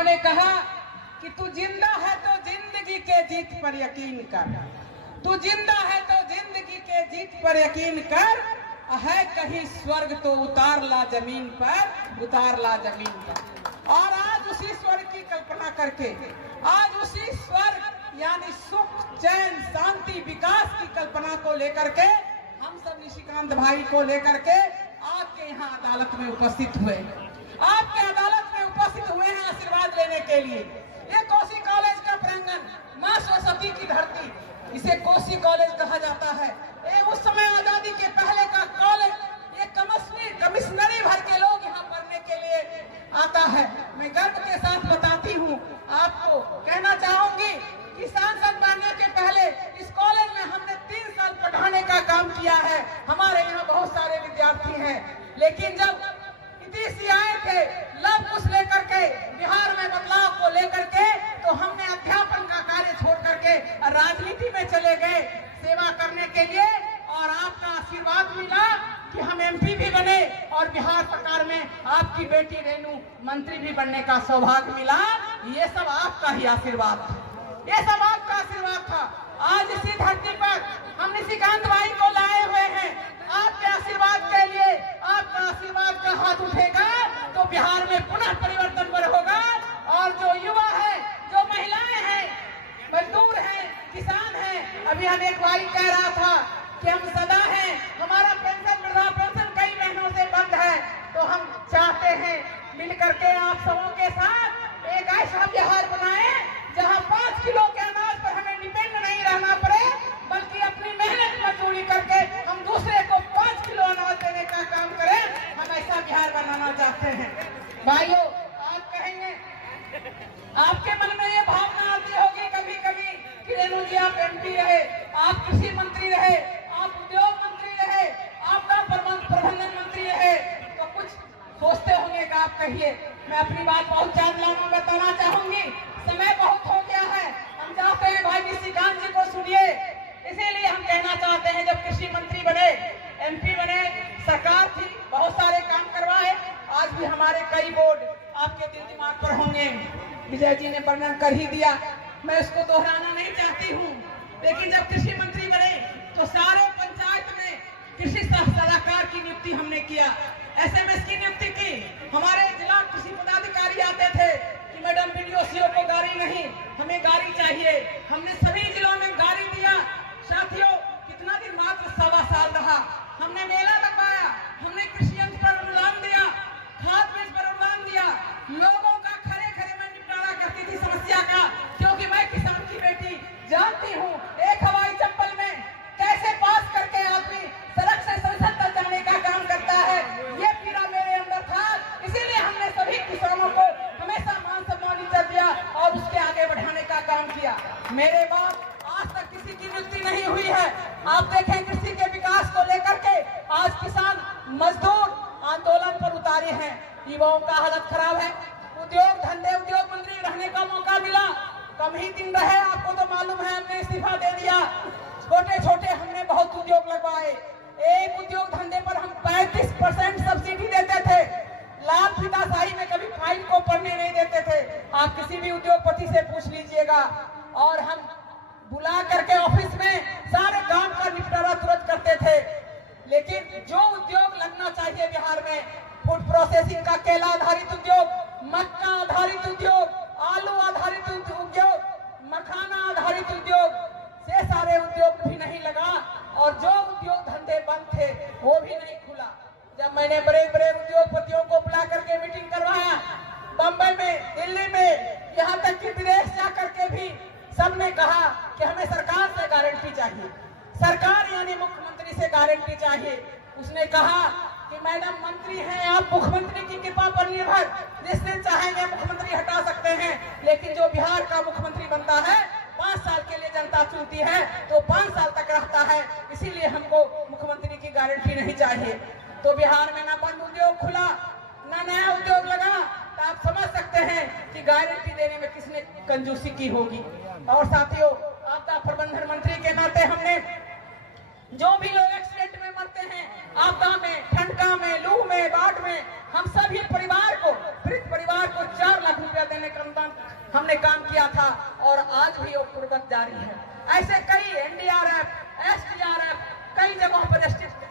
इन्होंने कहा कि तू जिंदा है तो जिंदगी के जीत पर यकीन कर, तू जिंदा है तो जिंदगी के जीत पर यकीन कर, है कहीं स्वर्ग तो उतार ला जमीन पर, उतार ला जमीन पर। और आज उसी स्वर्ग की कल्पना करके, आज उसी स्वर्ग यानी सुख, चैन, शांति, विकास की कल्पना को लेकर के हम सब निशिकांत भाई को लेकर के आपके यहाँ अदालत में उपस्थित हुए, आपके अदालत में उपस्थित हुए हैं आशीर्वाद लेने के लिए। ये कोसी कॉलेज का प्रांगण, माँ सरस्वती की धरती, इसे कोसी कॉलेज कहा जाता है। ये उस समय आजादी के पहले का कॉलेज, ये कमिश्नरी भर के लोग यहाँ पढ़ने के लिए आता है। मैं गर्व के साथ बताती हूँ आपको, कहना चाहूंगी कि सांसद बनने के पहले इस कॉलेज में हमने 3 साल पढ़ाने का काम किया है। हमारे यहाँ बहुत सारे विद्यार्थी हैं, लेकिन जब नीतीश आए थे लव कुश लेकर के, बिहार में बदलाव को लेकर के, तो हमने अध्यापन का कार्य छोड़ करके राजनीति में चले गए सेवा करने के लिए, और आपका आशीर्वाद मिला कि हम एमपी भी बने और बिहार सरकार में आपकी बेटी रेणु मंत्री भी बनने का सौभाग्य मिला। ये सब आपका ही आशीर्वाद था, ये सब आपका आशीर्वाद था। आज इसी धरती पर हम निशिकांत भाई को लाए हुए हैं आपके आशीर्वाद के लिए। आपका आशीर्वाद का हाथ उठेगा तो बिहार में पुनः परिवर्तन पर होगा, और जो युवा है, जो महिलाएं हैं, मजदूर हैं, किसान हैं, अभी हम एक भाई कह रहा था कि हम सदा हैं, हमारा पेंशन, वृद्धा पेंशन कई महीनों से बंद है, तो हम चाहते हैं मिलकर के आप सबों के साथ एक ऐसा बिहार बनाए जहां 5 किलो के अनाज पर हमें डिपेंड नहीं रहना पड़े, बल्कि अपनी मेहनत मजदूरी करके हम दूसरे को 5 किलो अनाज देने का काम करें। हम ऐसा बिहार बनाना चाहते हैं। भाइयों, आप कहेंगे, आपके मन में ये भावना आती होगी कभी कभी कि रेणु जी आप एमपी रहे, आप कृषि मंत्री रहे, आप उद्योग मंत्री रहे, आपका प्रबंधन मंत्री रहे, तो कुछ सोचते होंगे कि आप कहिए। मैं अपनी बात बहुत चांदलाना बताना चाहूंगी, समय बहुत हो गया है, हम चाहते हैं भाई निशिकांत जी को सुनिए। इसीलिए हम कहना चाहते हैं, जब कृषि मंत्री बने, एमपी बने, सरकार थी, बहुत सारे काम करवाए, आज भी हमारे कई बोर्ड आपके दिल दिमाग पर होंगे। विजय जी ने वर्णन कर ही दिया, मैं इसको दोहराना नहीं चाहती हूँ। लेकिन जब कृषि मंत्री बने तो सारे पंचायत में कृषि सलाहकार की नियुक्ति हमने किया, एसएमएस की नियुक्ति की। हमारे जिला कृषि पदाधिकारी आते थे कि मैडम बीडीओ को गाड़ी नहीं, हमें गाड़ी चाहिए। हमने सभी जिलों में गाड़ी दिया। साथियों, कितना दिन मात्र 1.25 साल रहा, हमने मेला लगवाया, हमने कृषि यंत्र पर अनुदान दिया, खाद बीज पर अनुदान दिया, लोगों का खरे खरे में निपटारा करती थी समस्या का, क्योंकि मैं किसान की बेटी जानती हूँ एक हवाई चप्पल में कैसे पास करके आदमी सड़क से संसद तक जाने का काम करता है। ये पीड़ा मेरे अंदर था, इसीलिए हमने सभी किसानों को हमेशा मान सम्मान इज्जत दिया और उसके आगे बढ़ाने का काम किया। मेरे बाद आज तक किसी की नियुक्ति नहीं हुई है। आप देखें, कृषि के विकास को लेकर के आज किसान मजदूर आंदोलन पर उतारे हैं, युवाओं का हालत खराब है। उद्योग धंधे, उद्योग मंत्री रहने का मौका मिला, कम ही दिन रहे, आपको तो मालूम है, हमने इस्तीफा दे दिया। छोटे छोटे हमने बहुत उद्योग लगवाए, एक उद्योग धंधे पर हम 35% सब्सिडी देते थे, लाल फीताशाही में कभी फाइल को पढ़ने नहीं देते थे। आप किसी भी उद्योगपति से पूछ लीजिएगा, और हम बुला करके ऑफिस में सारे काम का निपटारा तुरंत करते थे। लेकिन जो उद्योग लगना चाहिए बिहार में, फूड प्रोसेसिंग का केला आधारित उद्योग, मक्का आधारित उद्योग, आलू आधारित उद्योग, मखाना आधारित उद्योग, से सारे उद्योग भी नहीं लगा, और जो उद्योग धंधे बंद थे वो भी नहीं खुला। जब मैंने बड़े बड़े उद्योगपतियों को बुला करके मीटिंग करवाया, बम्बई में, दिल्ली में, यहाँ तक कि विदेश जाकर के भी सबने कहा कि हमें सरकार से गारंटी चाहिए, सरकार यानी मुख्यमंत्री से गारंटी चाहिए। उसने कहा कि मैडम मंत्री हैं आप, मुख्यमंत्री की कृपा पर निर्भर, जिस दिन चाहेंगे मुख्यमंत्री हटा सकते हैं, लेकिन जो बिहार का मुख्यमंत्री बनता है 5 साल के लिए जनता चुनती है तो 5 साल तक रहता है, इसीलिए हमको मुख्यमंत्री की गारंटी नहीं चाहिए। तो बिहार में ना बंद उद्योग खुला, ना नया उद्योग लगा, तो आप समझ सकते हैं कि गारंटी देने में किसने कंजूसी की होगी। और साथियों, आपदा प्रबंधन मंत्री के नाते हमने जो भी लोग एक्सीडेंट में मरते हैं, आपदा में, ठंडका में, लू में, बाढ़ में, हम सभी परिवार को परिवार को 4 लाख रुपया देने का अनुदान हमने काम किया था और आज भी वो पूर्वक जारी है। ऐसे कई एनडीआरएफ, एसडीआरएफ कई जगहों पर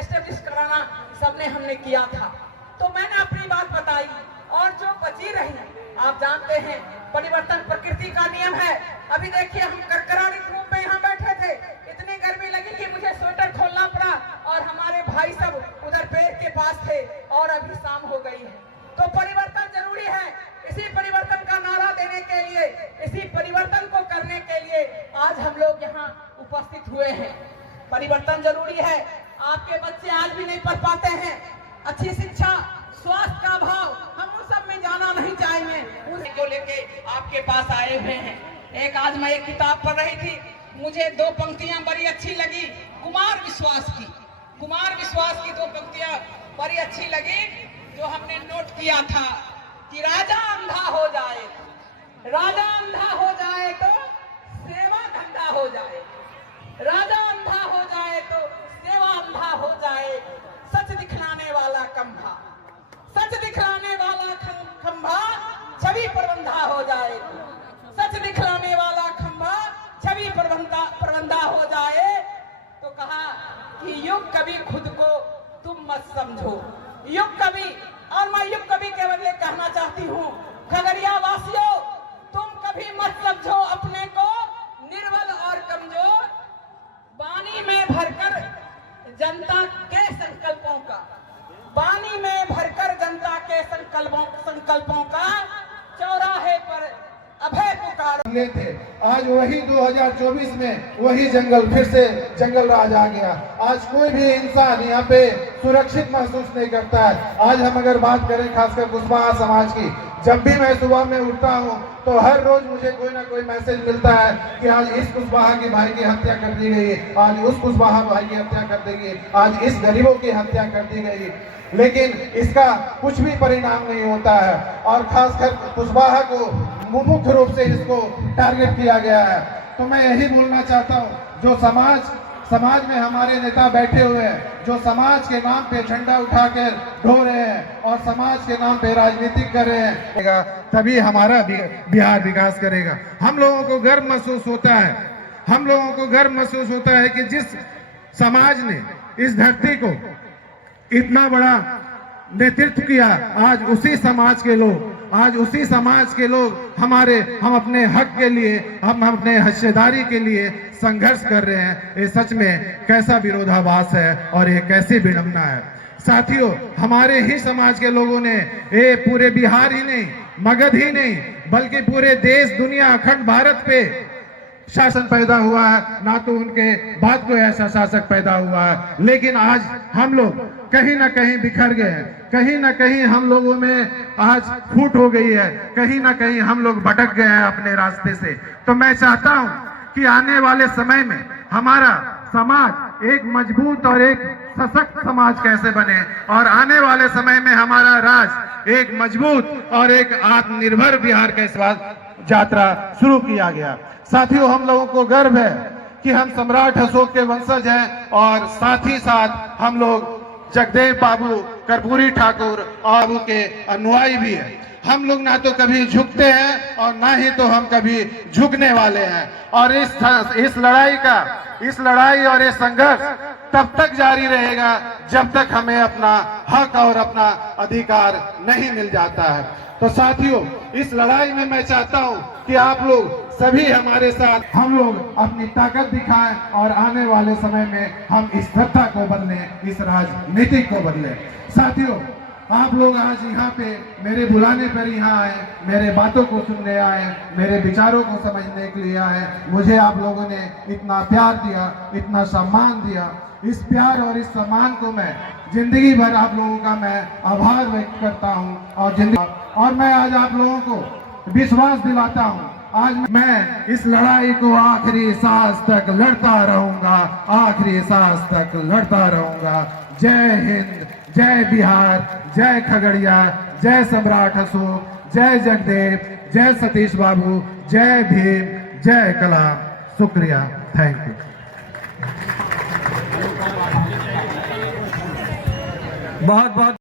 एस्टेब्लिश कराना सबने हमने किया था। तो मैंने अपनी बात बताई और जो बची रही, आप जानते हैं परिवर्तन प्रकृति का नियम है। अभी देखिए हम करकरानी धूप में यहाँ बैठे थे, इतनी गर्मी लगी कि मुझे स्वेटर खोलना पड़ा और हमारे भाई सब उधर पेड़ के पास थे और अभी शाम हो गई है। तो परिवर्तन जरूरी है। इसी परिवर्तन का नारा देने के लिए, इसी परिवर्तन को करने के लिए आज हम लोग यहाँ उपस्थित हुए हैं। परिवर्तन जरूरी है। आपके बच्चे आज भी नहीं पढ़ पाते हैं। अच्छी शिक्षा, स्वास्थ्य का भाव हम उन सब में जाना नहीं चाहेंगे, उसको लेके आपके पास आए हुए हैं। आज मैं एक किताब पढ़ रही थी, मुझे 2 पंक्तियां बड़ी अच्छी लगी कुमार विश्वास की। कुमार विश्वास की 2 पंक्तियां बड़ी अच्छी लगी जो हमने नोट किया था कि राजा अंधा हो जाए, राजा अंधा हो जाए तो सेवा धंधा हो जाए, राजा अंधा हो जाए तो सेवा अंधा हो जाए, सच दिखलाने वाला खंभा, सच दिखलाने वाला खंभा छवि प्रबंधा हो जाए, सच दिखलाने वाला खंभा छवि प्रबंधा हो जाए। तो कहा कि युग कभी खुद को तुम मत समझो, युग कभी। और मैं युग कभी के बदले कहना चाहती हूँ, खगड़िया वासियों तुम कभी मत समझो अपने को निर्बल और कमजोर। बानी में भरकर जनता के संकल्पों का, बानी में भरकर जनता के संकल्पों का चौराहे पर अभय पुकार थे। आज वही 2024 में वही जंगल फिर से जंगल राज आ गया। आज कोई भी इंसान यहाँ पे सुरक्षित महसूस नहीं करता है। आज हम अगर बात करें खासकर कुशवाहा समाज की, जब भी मैं सुबह में उठता हूँ तो हर रोज मुझे कोई ना कोई मैसेज मिलता है कि आज इस कुशवाहा की भाई की हत्या कर दी गई, आज उस कुशवाहा भाई की हत्या कर दी गई, आज इस गरीबों की हत्या कर दी गई, लेकिन इसका कुछ भी परिणाम नहीं होता है। और खासकर कुशवाहा को मुख्य रूप से इसको टारगेट किया गया है। तो मैं यही बोलना चाहता हूँ, जो समाज में हमारे नेता बैठे हुए हैं, जो समाज के नाम पे झंडा उठा कर ढो रहे हैं और समाज के नाम पे राजनीति कर रहे हैं, तभी हमारा बिहार विकास करेगा। हम लोगों को गर्व महसूस होता है, हम लोगों को गर्व महसूस होता है कि जिस समाज ने इस धरती को इतना बड़ा नेतृत्व किया, आज उसी समाज के लोग हम अपने हक के लिए, हम अपने हिस्सेदारी के लिए संघर्ष कर रहे हैं। ये सच में कैसा विरोधाभास है और ये कैसी विडंबना है। साथियों, हमारे ही समाज के लोगों ने ये पूरे बिहार ही नहीं, मगध ही नहीं, बल्कि पूरे देश, दुनिया, अखंड भारत पे शासन पैदा हुआ है, ना तो उनके बाद कोई ऐसा शासक पैदा हुआ है। लेकिन आज हम लोग कहीं ना कहीं बिखर गए हैं, कहीं ना कहीं हम लोगों में आज फूट हो गई है, कहीं ना कहीं हम लोग भटक गए हैं अपने रास्ते से। तो मैं चाहता हूं कि आने वाले समय में हमारा समाज एक मजबूत और एक सशक्त समाज कैसे बने, और आने वाले समय में हमारा राज्य एक मजबूत और एक आत्मनिर्भर बिहार के साथ यात्रा शुरू किया गया। साथियों, हम लोगों को गर्व है कि हम सम्राट अशोक के वंशज हैं और साथ ही साथ हम लोग जगदेव बाबू, कर्पूरी ठाकुर और उनके अनुयायी भी हैं। हम लोग ना तो कभी झुकते हैं और ना ही तो हम कभी झुकने वाले हैं। और इस लड़ाई और ये संघर्ष तब तक जारी रहेगा जब तक हमें अपना हक और अपना अधिकार नहीं मिल जाता है। तो साथियों, इस लड़ाई में मैं चाहता हूं कि आप लोग सभी हमारे साथ, हम लोग अपनी ताकत दिखाएं और आने वाले समय में हम इस सत्ता को बदलें, इस राजनीति को बदलें। साथियों, आप लोग आज यहाँ पे मेरे बुलाने पर यहाँ आए, मेरे बातों को सुनने आए, मेरे विचारों को समझने के लिए आए। मुझे आप लोगों ने इतना प्यार दिया, इतना सम्मान दिया। इस प्यार और इस सम्मान को मैं जिंदगी भर आप लोगों का मैं आभार व्यक्त करता हूँ। और मैं आज आप लोगों को विश्वास दिलाता हूँ, आज मैं इस लड़ाई को आखिरी सांस तक लड़ता रहूंगा, आखिरी सांस तक लड़ता रहूंगा। जय हिंद, जय बिहार, जय खगड़िया, जय सम्राट अशोक, जय जगदेव, जय सतीश बाबू, जय भीम, जय कलाम। शुक्रिया, थैंक यू। बहुत बहुत